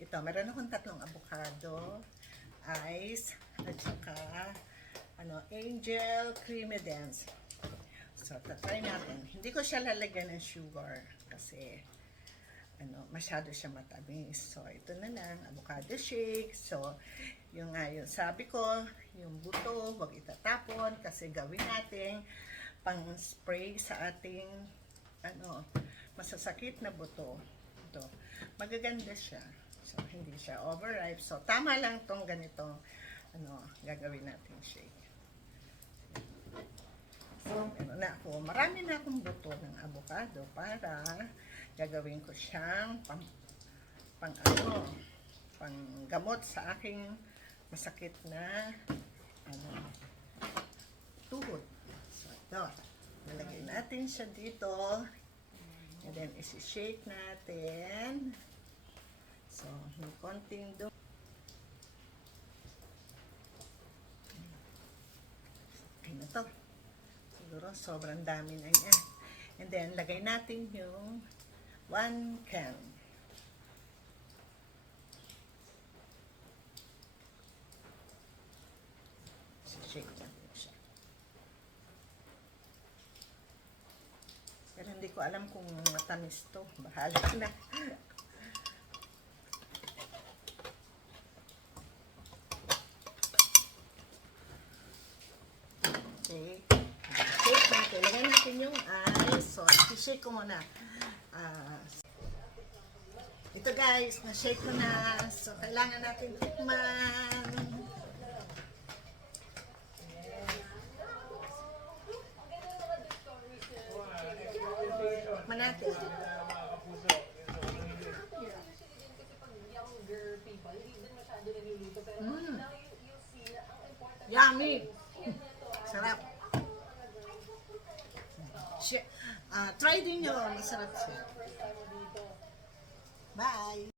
Ito, meron akong tatlong avocado, ice, at saka Angel Creamy Dance. So, tatry natin. Hindi ko siya lalagyan ng sugar kasi masyado siya matamis. So, ito na lang, avocado shake. So, yung sabi ko, yung buto, huwag itatapon kasi gawin natin pang spray sa ating masasakit na buto. Ito, magaganda siya. So, hindi siya overripe. So, tama lang tong ganito gagawin natin shake. So, meron na ako. Marami na akong buto ng avocado para gagawin ko siyang panggamot sa aking masakit na tuhod. So, ito. Nalagay natin siya dito. And then, isi-shake natin. So, may konting doon. Okay na to. Siguro, sobrang dami na yan. And then, lagay natin yung 1 can. Shake natin siya. Pero hindi ko alam kung matamis to. Bahala na. Okay. Shake natin. Lagyan natin yung ice. So, i-shake ko muna. Ito guys, na-shake ko na. So, kailangan natin tikman. Tikman natin. Yummy! Sarap. Try din nyo. Masarap siya. Bye!